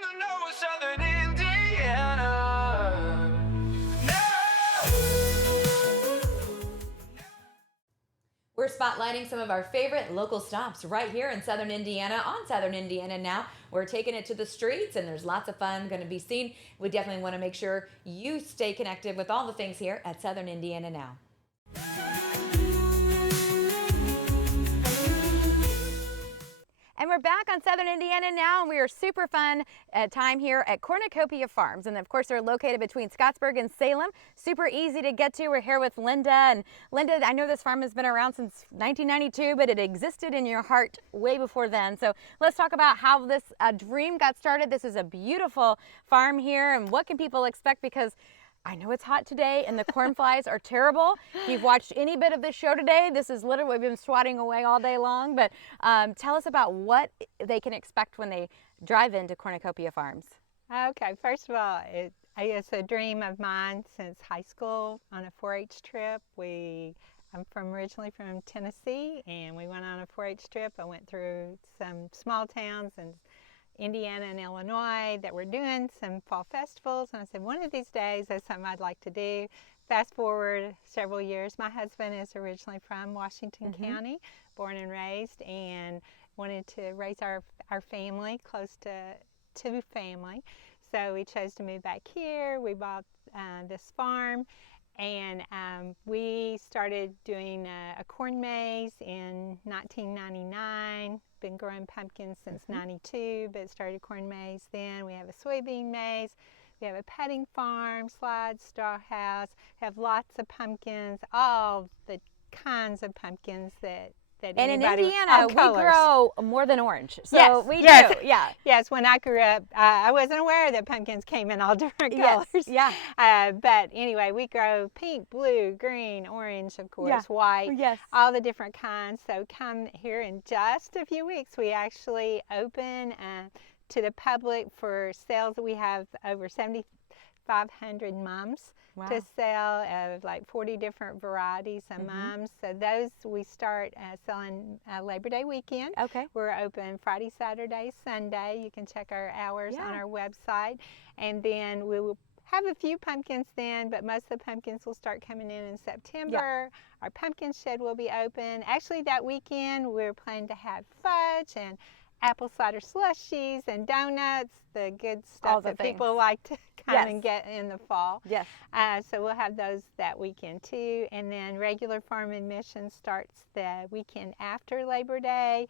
the know, Southern Indiana. We're spotlighting some of our favorite local stops right here in Southern Indiana on Southern Indiana Now. We're taking it to the streets and there's lots of fun going to be seen. We definitely want to make sure you stay connected with all the things here at Southern Indiana Now. And we're back on Southern Indiana Now, and we are super fun time here at Cornucopia Farms. And of course, they're located between Scottsburg and Salem. Super easy to get to. We're here with Linda. And Linda, I know this farm has been around since 1992, but it existed in your heart way before then. So let's talk about how this dream got started. This is a beautiful farm here, and what can people expect? Because I know it's hot today and the corn flies are terrible. If you've watched any bit of this show today, this is literally, we've been swatting away all day long. But tell us about what they can expect when they drive into Cornucopia Farms. Okay, first of all, it's a dream of mine since high school on a 4-H trip. I'm originally from Tennessee, and we went on a 4-H trip. I went through some small towns in Indiana and Illinois that were doing some fall festivals, and I said one of these days that's something I'd like to do. Fast forward several years, my husband is originally from Washington County, born and raised, and wanted to raise our family close to family, so we chose to move back here. We bought this farm, and we started doing a corn maze in 1999. Been growing pumpkins since 92, but started corn maze then. We have a soybean maze. We have a petting farm, slides, straw house. We have lots of pumpkins, all the kinds of pumpkins that and in anybody, Indiana, we grow more than orange. So yes, we yes, do, yeah. Yes, when I grew up, I wasn't aware that pumpkins came in all different colors. Yeah. But anyway, we grow pink, blue, green, orange, of course, white, all the different kinds. So come here in just a few weeks. We actually open to the public for sales. We have over 7,500 mums to sell of like 40 different varieties of mums. So those we start selling Labor Day weekend. Okay. We're open Friday, Saturday, Sunday. You can check our hours on our website. And then we will have a few pumpkins then, but most of the pumpkins will start coming in September. Our pumpkin shed will be open. Actually, that weekend we're planning to have fudge and apple cider slushies and donuts, the good stuff that people like to come and get in the fall. Yes. So we'll have those that weekend too. And then regular farm admission starts the weekend after Labor Day,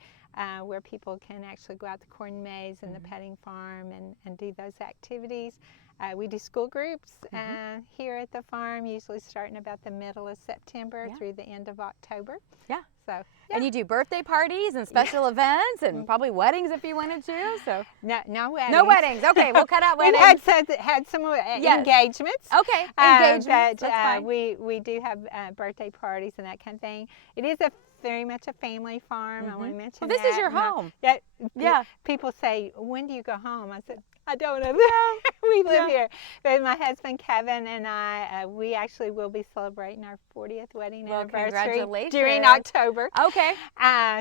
where people can actually go out the corn maze and the petting farm and do those activities. We do school groups here at the farm, usually starting about the middle of September through the end of October. Yeah. So. Yeah. And you do birthday parties and special events and probably weddings if you wanted to. So no weddings. No weddings. Okay, we'll cut out weddings. We've had some engagements. Okay, engagements. But that's fine. we do have birthday parties and that kind of thing. It is very much a family farm. I want to mention this is your home. Yeah. People say, when do you go home? I said, I don't know. We live here. But my husband Kevin and I, we actually will be celebrating our 40th wedding anniversary during October. Okay.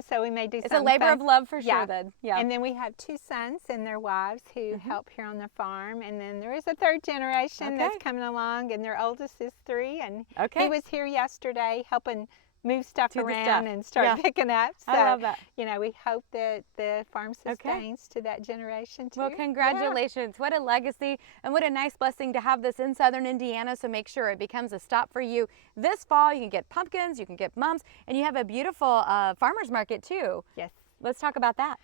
So we may do It's a labor of love for sure then. Yeah. And then we have 2 sons and their wives who help here on the farm. And then there is a 3rd generation that's coming along, and their oldest is 3. And he was here yesterday helping move stuff around and start picking up. So, I love that. You know, we hope that the farm sustains to that generation too. Well, congratulations. What a legacy, and what a nice blessing to have this in Southern Indiana. So make sure it becomes a stop for you this fall. You can get pumpkins, you can get mums, and you have a beautiful farmer's market too. Yes. Let's talk about that.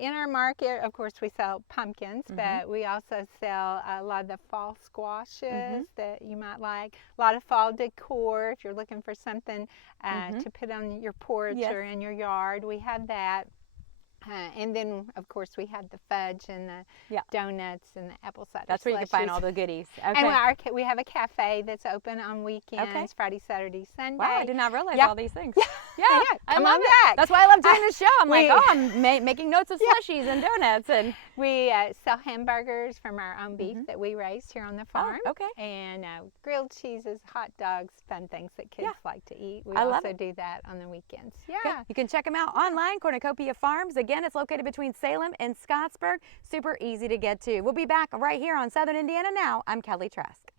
In our market, of course, we sell pumpkins, but we also sell a lot of the fall squashes that you might like. A lot of fall decor if you're looking for something to put on your porch or in your yard. We have that. And then, of course, we have the fudge and the donuts and the apple cider That's where you can find all the goodies. Okay. And we have a cafe that's open on weekends, Friday, Saturday, Sunday. Wow, I did not realize all these things. Yeah, I come love on it. back. That's why I love doing this show. I'm like, we- oh, I'm making notes of slushies and donuts. And We sell hamburgers from our own beef that we raise here on the farm. Oh, okay. And grilled cheeses, hot dogs, fun things that kids like to eat. We I love also it. do that on the weekends. Yeah. Okay. You can check them out online, Cornucopia Farms. Again, it's located between Salem and Scottsburg. Super easy to get to. We'll be back right here on Southern Indiana Now. I'm Kelly Trask.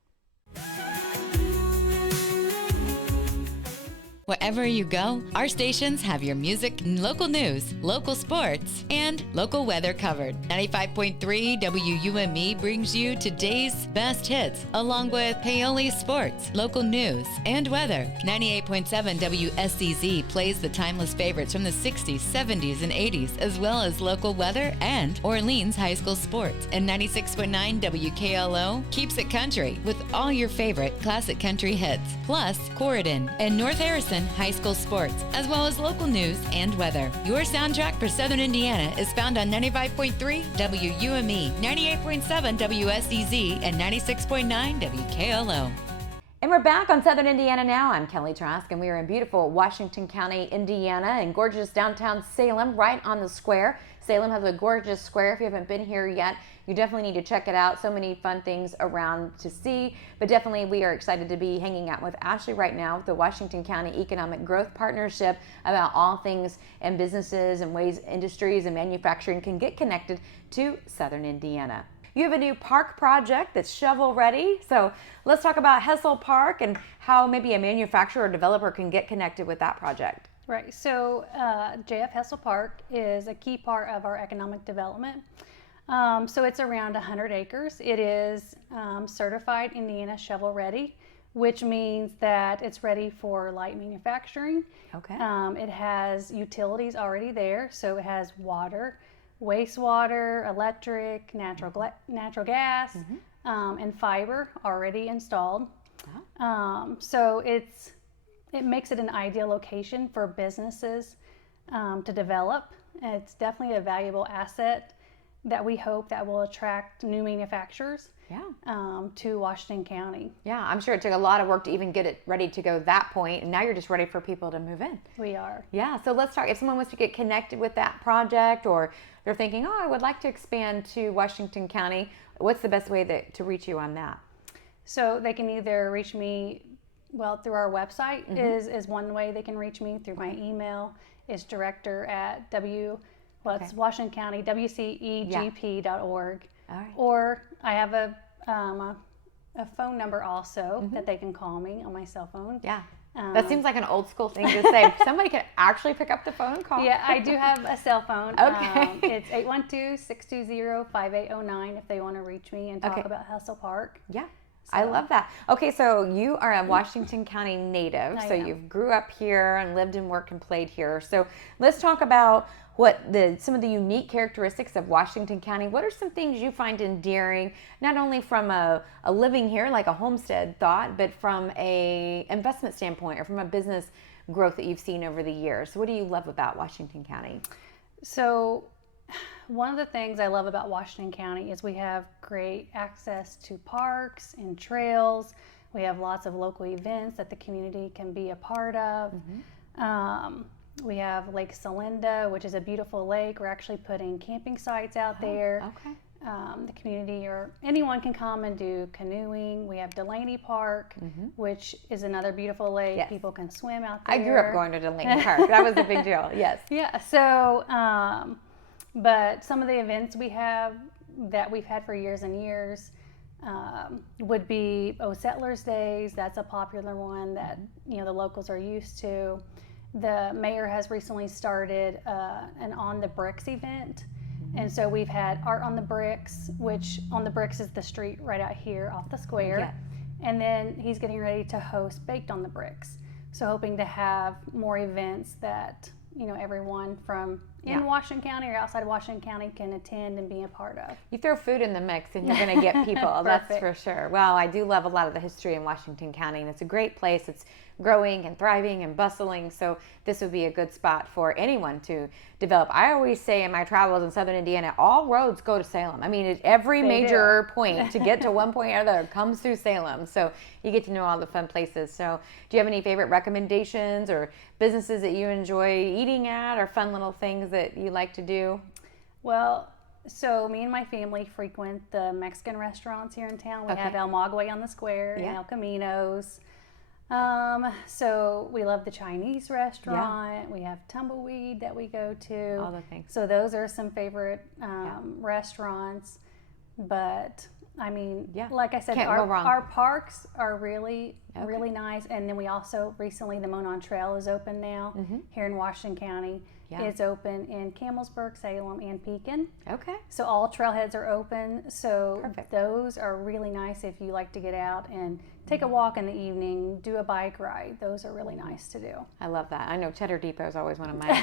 Wherever you go, our stations have your music, local news, local sports, and local weather covered. 95.3 WUME brings you today's best hits, along with Paoli Sports, local news, and weather. 98.7 WSCZ plays the timeless favorites from the 60s, 70s, and 80s, as well as local weather and Orleans High School sports. And 96.9 WKLO keeps it country with all your favorite classic country hits, plus Corridon and North Harrison High School sports, as well as local news and weather. Your soundtrack for Southern Indiana is found on 95.3 WUME, 98.7 WSEZ, and 96.9 WKLO. And we're back on Southern Indiana Now. I'm Kelly Trask, and we are in beautiful Washington County, Indiana, in gorgeous downtown Salem, right on the square. Salem has a gorgeous square. If you haven't been here yet, you definitely need to check it out. So many fun things around to see, but definitely we are excited to be hanging out with Ashley right now with the Washington County Economic Growth Partnership about all things and businesses and ways industries and manufacturing can get connected to Southern Indiana. You have a new park project that's shovel ready. So let's talk about Hessel Park and how maybe a manufacturer or developer can get connected with that project. Right, so JF Hessel Park is a key part of our economic development. So it's around 100 acres. It is certified Indiana shovel ready, which means that it's ready for light manufacturing. Okay. It has utilities already there, so it has water, wastewater, electric, natural gas, and fiber already installed. So it makes it an ideal location for businesses to develop. It's definitely a valuable asset that we hope that will attract new manufacturers to Washington County. Yeah, I'm sure it took a lot of work to even get it ready to go that point, and now you're just ready for people to move in. We are. Yeah, so let's talk, if someone wants to get connected with that project, or they're thinking, oh, I would like to expand to Washington County, what's the best way to reach you on that? So they can either reach me, well, through our website is one way they can reach me. Through my email is director at it's Washington County, WCEGP.org. All right. Or I have a phone number also that they can call me on my cell phone. Yeah. That seems like an old school thing to say. Somebody can actually pick up the phone and call. Yeah, I do have a cell phone. Okay. It's 812-620-5809 if they want to reach me and talk about Hessel Park. Yeah. I love that. Okay, so you are a Washington County native, so you grew up here and lived and worked and played here. So let's talk about some of the unique characteristics of Washington County. What are some things you find endearing, not only from a living here, like a homestead thought, but from a investment standpoint or from a business growth that you've seen over the years? So what do you love about Washington County? So one of the things I love about Washington County is we have great access to parks and trails. We have lots of local events that the community can be a part of. We have Lake Celinda, which is a beautiful lake. We're actually putting camping sites out there. Okay. The community or anyone can come and do canoeing. We have Delaney Park, which is another beautiful lake. Yes. People can swim out there. I grew up going to Delaney Park. That was a big deal. Yes. Yeah. So, but some of the events we have that we've had for years and years would be Settlers Days. That's a popular one that the locals are used to. The mayor has recently started an On the Bricks event. And so we've had Art on the Bricks, which on the Bricks is the street right out here off the square. Yeah. And then he's getting ready to host Baked on the Bricks. So hoping to have more events that, everyone from in Washington County or outside of Washington County can attend and be a part of. You throw food in the mix and you're going to get people. That's for sure. Well, I do love a lot of the history in Washington County, and it's a great place. It's growing and thriving and bustling, so this would be a good spot for anyone to develop. I always say in my travels in southern Indiana, all roads go to Salem. I mean, every major point to get to one point or other comes through Salem, so you get to know all the fun places. So do you have any favorite recommendations or businesses that you enjoy eating at, or fun little things that you like to do? Well, so me and my family frequent the Mexican restaurants here in town. We have El Maguey on the square and El Camino's. So we love the Chinese restaurant. We have Tumbleweed that we go to. All the things. So those are some favorite restaurants. But I mean, like I said, our parks are really nice. And then we also recently, the Monon Trail is open now here in Washington County. It's open in Campbellsburg, Salem, and Pekin. Okay. So all trailheads are open. So those are really nice if you like to get out and take a walk in the evening, do a bike ride. Those are really nice to do. I love that. I know Cheddar Depot is always one of my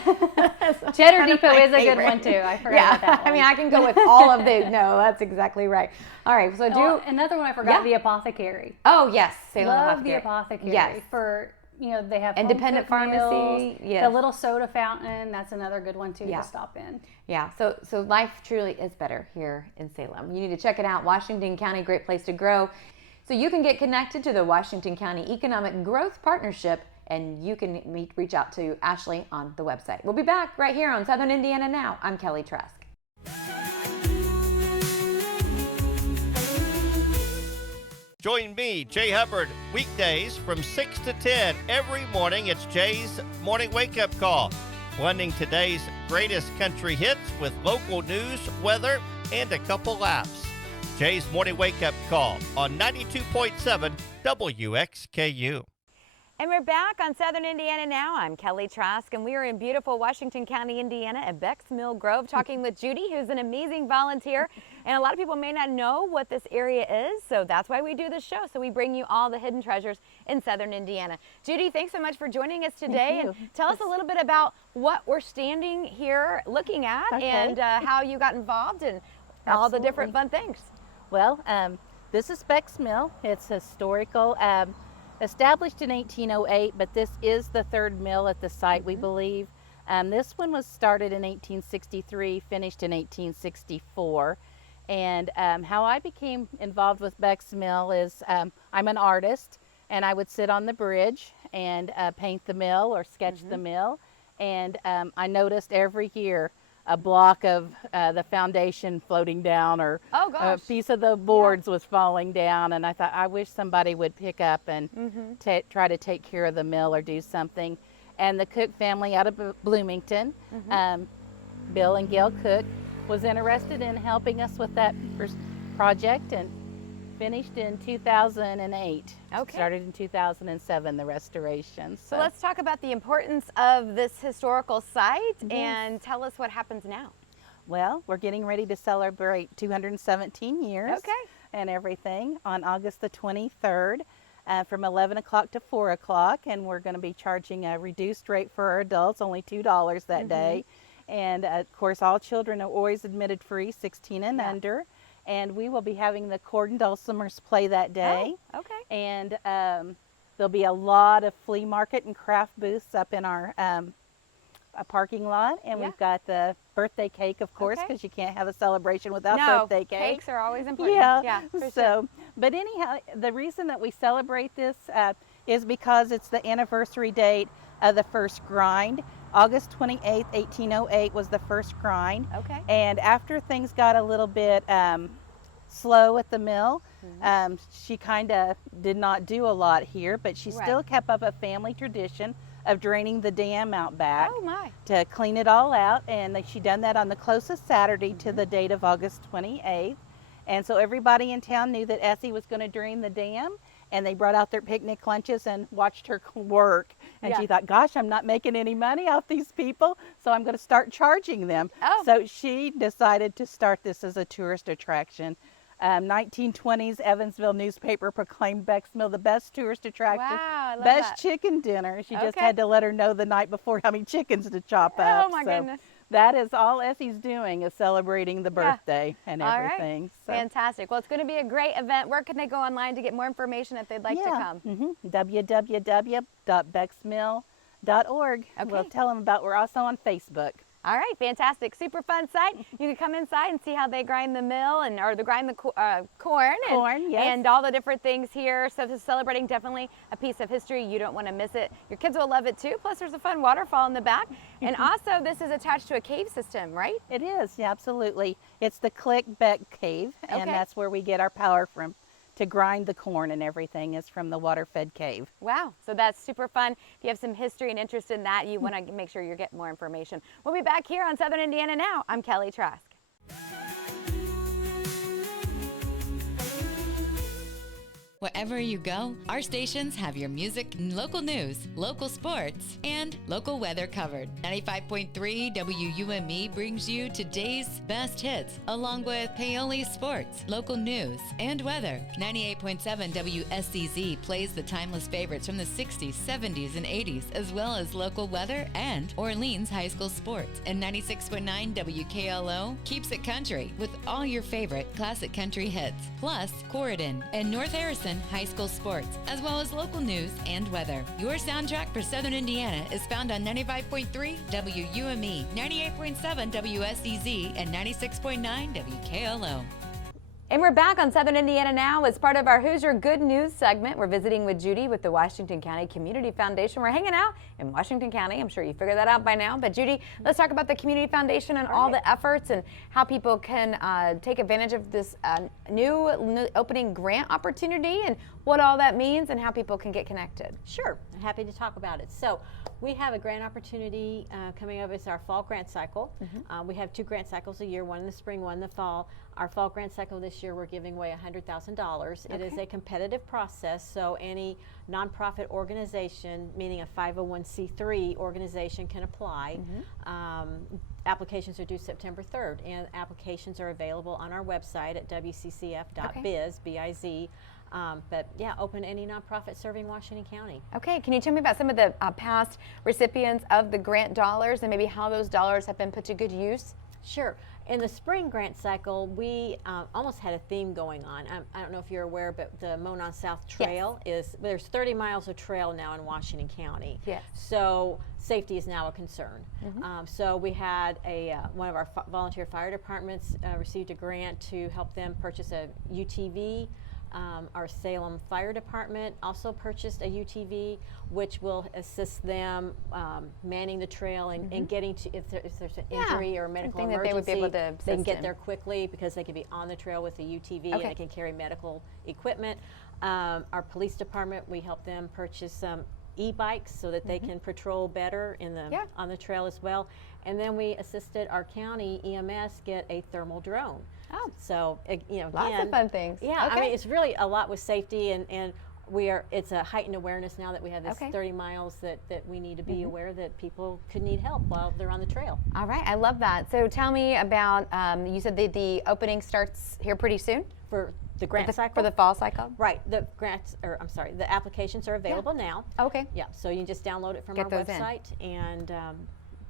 Cheddar Depot is a good one too. I forgot about that one. I mean, I can go with all of the, no, that's exactly right. All right, so another one I forgot, the Apothecary. Oh, yes. Salem Love the Apothecary. Yes. For, they have independent pharmacy. Yes. The little soda fountain, that's another good one too to stop in. Yeah, so life truly is better here in Salem. You need to check it out. Washington County, great place to grow. So you can get connected to the Washington County Economic Growth Partnership, and you can reach out to Ashley on the website. We'll be back right here on Southern Indiana Now. I'm Kelly Trask. Join me, Jay Hubbard, weekdays from 6 to 10 every morning. It's Jay's Morning Wake Up Call, blending today's greatest country hits with local news, weather, and a couple laughs. Jay's Morning Wake Up Call on 92.7 WXKU. And we're back on Southern Indiana Now. I'm Kelly Trask, and we are in beautiful Washington County, Indiana at Beck's Mill Grove, talking with Judy, who's an amazing volunteer. And a lot of people may not know what this area is, so that's why we do this show. So we bring you all the hidden treasures in Southern Indiana. Judy, thanks so much for joining us today. And tell us a little bit about what we're standing here looking at and how you got involved and all the different fun things. Well, this is Beck's Mill. It's historical, established in 1808, but this is the third mill at the site, we believe. This one was started in 1863, finished in 1864. And how I became involved with Beck's Mill is I'm an artist, and I would sit on the bridge and paint the mill or sketch the mill. And I noticed every year a block of the foundation floating down, or a piece of the boards was falling down, and I thought, I wish somebody would pick up and try to take care of the mill or do something. And the Cook family out of Bloomington, Bill and Gail Cook, was interested in helping us with that first project, and finished in 2008. Started in 2007, the restoration. So let's talk about the importance of this historical site and tell us what happens now. Well, we're getting ready to celebrate 217 years and everything on August the 23rd from 11 o'clock to 4 o'clock, and we're going to be charging a reduced rate for our adults, only $2 that day. And of course, all children are always admitted free, 16 and under. And we will be having the Cord and Dulcimers play that day. And there'll be a lot of flea market and craft booths up in our parking lot. And we've got the birthday cake, of course, because you can't have a celebration without birthday cake. Cakes are always important. But anyhow, the reason that we celebrate this is because it's the anniversary date of the first grind. August 28th, 1808 was the first grind. And after things got a little bit slow at the mill, she kind of did not do a lot here, but she still kept up a family tradition of draining the dam out back to clean it all out. And she done that on the closest Saturday to the date of August 28th. And so everybody in town knew that Essie was going to drain the dam. And they brought out their picnic lunches and watched her work. And she thought, gosh, I'm not making any money off these people, so I'm going to start charging them. So she decided to start this as a tourist attraction. 1920s Evansville newspaper proclaimed Beck's Mill the best tourist attraction, best chicken dinner. She just had to let her know the night before how many chickens to chop up. Oh my goodness. that is all Essie's doing, is celebrating the Yeah. birthday and All right. everything. So, Fantastic. Well, it's going to be a great event. Where can they go online to get more information if they'd like to come? www.becksmill.org. Okay. We'll tell them about, we're also on Facebook. All right, fantastic. Super fun site. You can come inside and see how they grind the mill or they grind the corn. Corn, yes. And all the different things here. So this is celebrating definitely a piece of history. You don't want to miss it. Your kids will love it too. Plus there's a fun waterfall in the back. And also this is attached to a cave system, right? It is, yeah, absolutely. It's the Click Beck Cave, and Okay. that's where we get our power from to grind the corn and everything, is from the water-fed cave. Wow, so that's super fun. If you have some history and interest in that, you want to make sure you're getting more information. We'll be back here on Southern Indiana Now. I'm Kelly Trask. Wherever you go, our stations have your music, local news, local sports, and local weather covered. 95.3 WUME brings you today's best hits, along with Paoli sports, local news, and weather. 98.7 WSCZ plays the timeless favorites from the 60s, 70s, and 80s, as well as local weather and Orleans high school sports. And 96.9 WKLO keeps it country with all your favorite classic country hits, plus Corridon and North Harrison high school sports, as well as local news and weather. Your soundtrack for Southern Indiana is found on 95.3 WUME, 98.7 WSEZ, and 96.9 WKLO. And we're back on Southern Indiana Now as part of our Who's Your Good News segment. We're visiting with Judy with the Washington County Community Foundation. We're hanging out in Washington County. I'm sure you figured that out by now. But Judy, let's talk about the Community Foundation and all the efforts and how people can take advantage of this new opening grant opportunity and what all that means and how people can get connected. Sure, I'm happy to talk about it. So we have a grant opportunity coming up. It's our fall grant cycle. We have 2 grant cycles a year, one in the spring, one in the fall. Our fall grant cycle this year, we're giving away $100,000. It is a competitive process, so any nonprofit organization, meaning a 501c3 organization, can apply. Applications are due September 3rd, and applications are available on our website at wccf.biz, B-I-Z. But yeah, open to any nonprofit serving Washington County. Okay, can you tell me about some of the past recipients of the grant dollars and maybe how those dollars have been put to good use? Sure. In the spring grant cycle, we almost had a theme going on. I don't know if you're aware, but the Monon South Trail there's 30 miles of trail now in Washington County. Yes. So safety is now a concern. So we had one of our volunteer fire departments received a grant to help them purchase a UTV. Our Salem Fire Department also purchased a UTV, which will assist them manning the trail and getting to, if there's an injury or a medical emergency, that they would be able to they can assist get in. there quickly because they can be on the trail with the UTV and they can carry medical equipment. Our police department, we help them purchase some e-bikes so that they can patrol better in the on the trail as well. And then we assisted our county EMS get a thermal drone. Oh, so lots of fun things. Yeah, okay. I mean, it's really a lot with safety, and it's a heightened awareness now that we have this 30 miles that we need to be aware that people could need help while they're on the trail. All right, I love that. So tell me about, you said the opening starts here pretty soon? For the grant cycle? For the fall cycle? Right, the grants, or I'm sorry, the applications are available now. Okay. Yeah, so you can just download it from Get our those in. website and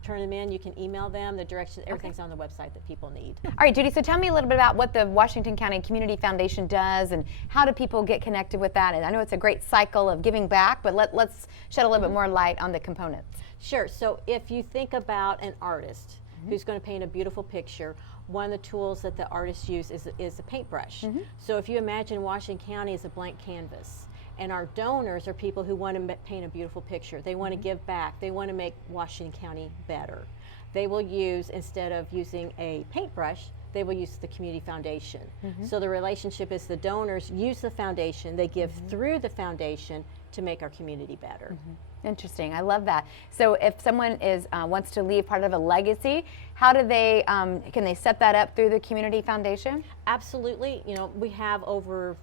turn them in. You can email them. The directions, everything's on the website that people need. All right, Judy, so tell me a little bit about what the Washington County Community Foundation does and how do people get connected with that? And I know it's a great cycle of giving back, but let's shed a little bit more light on the components. Sure, so if you think about an artist who's going to paint a beautiful picture, one of the tools that the artists use is a paintbrush. So if you imagine Washington County as a blank canvas, and our donors are people who want to paint a beautiful picture. They want to give back. They want to make Washington County better. They will use, instead of using a paintbrush, they will use the Community Foundation. So the relationship is the donors use the foundation, they give through the foundation to make our community better. Interesting, I love that. So if someone wants to leave part of a legacy, how do they, can they set that up through the Community Foundation? Absolutely, we have over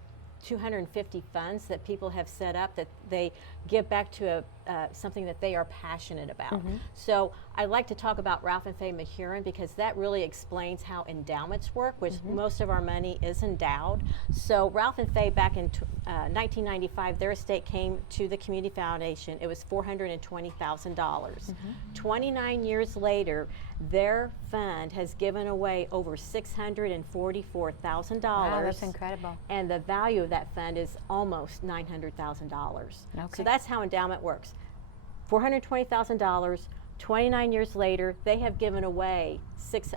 250 funds that people have set up that they give back to something that they are passionate about. So I like to talk about Ralph and Faye Mahurin because that really explains how endowments work, which most of our money is endowed. So Ralph and Faye, back in 1995, their estate came to the Community Foundation. It was $420,000. 29 years later, their fund has given away over $644,000. Wow, that's incredible. And the value of that fund is almost $900,000. So that's how endowment works. $420,000, 29 years later, they have given away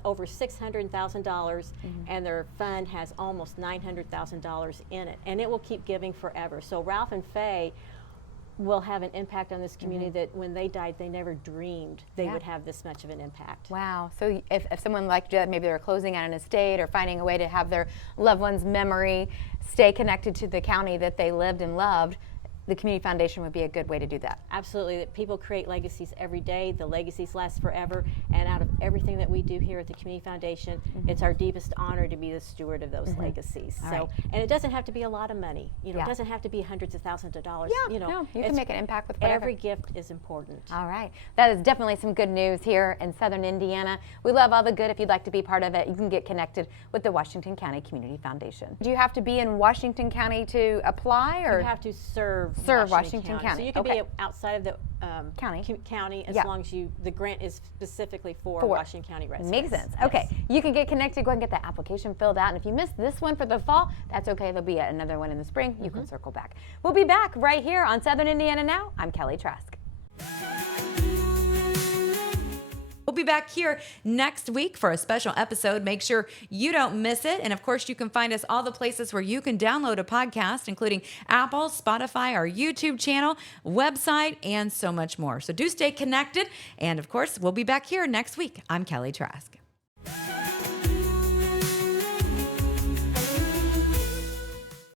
over $600,000, and their fund has almost $900,000 in it, and it will keep giving forever. So Ralph and Faye will have an impact on this community that when they died, they never dreamed they would have this much of an impact. Wow. So if someone like that, maybe they're closing out an estate or finding a way to have their loved one's memory stay connected to the county that they lived and loved, the Community Foundation would be a good way to do that. Absolutely. That people create legacies every day. The legacies last forever. And out of everything that we do here at the Community Foundation, it's our deepest honor to be the steward of those legacies. And it doesn't have to be a lot of money. You know, it doesn't have to be hundreds of thousands of dollars. Yeah, you know, no, you can make an impact with whatever. Every gift is important. All right. That is definitely some good news here in Southern Indiana. We love all the good. If you'd like to be part of it, you can get connected with the Washington County Community Foundation. Do you have to be in Washington County to apply, or you have to serve Washington County? So you can be outside of the county as long as the grant is specifically for Washington County residents. Makes sense. Okay, you can get connected. Go ahead and get that application filled out. And if you missed this one for the fall, that's okay. There'll be another one in the spring. You can circle back. We'll be back right here on Southern Indiana Now. I'm Kelly Trask. We'll be back here next week for a special episode. Make sure you don't miss it. And of course, you can find us all the places where you can download a podcast, including Apple, Spotify, our YouTube channel, website, and so much more. So do stay connected. And of course, we'll be back here next week. I'm Kelly Trask.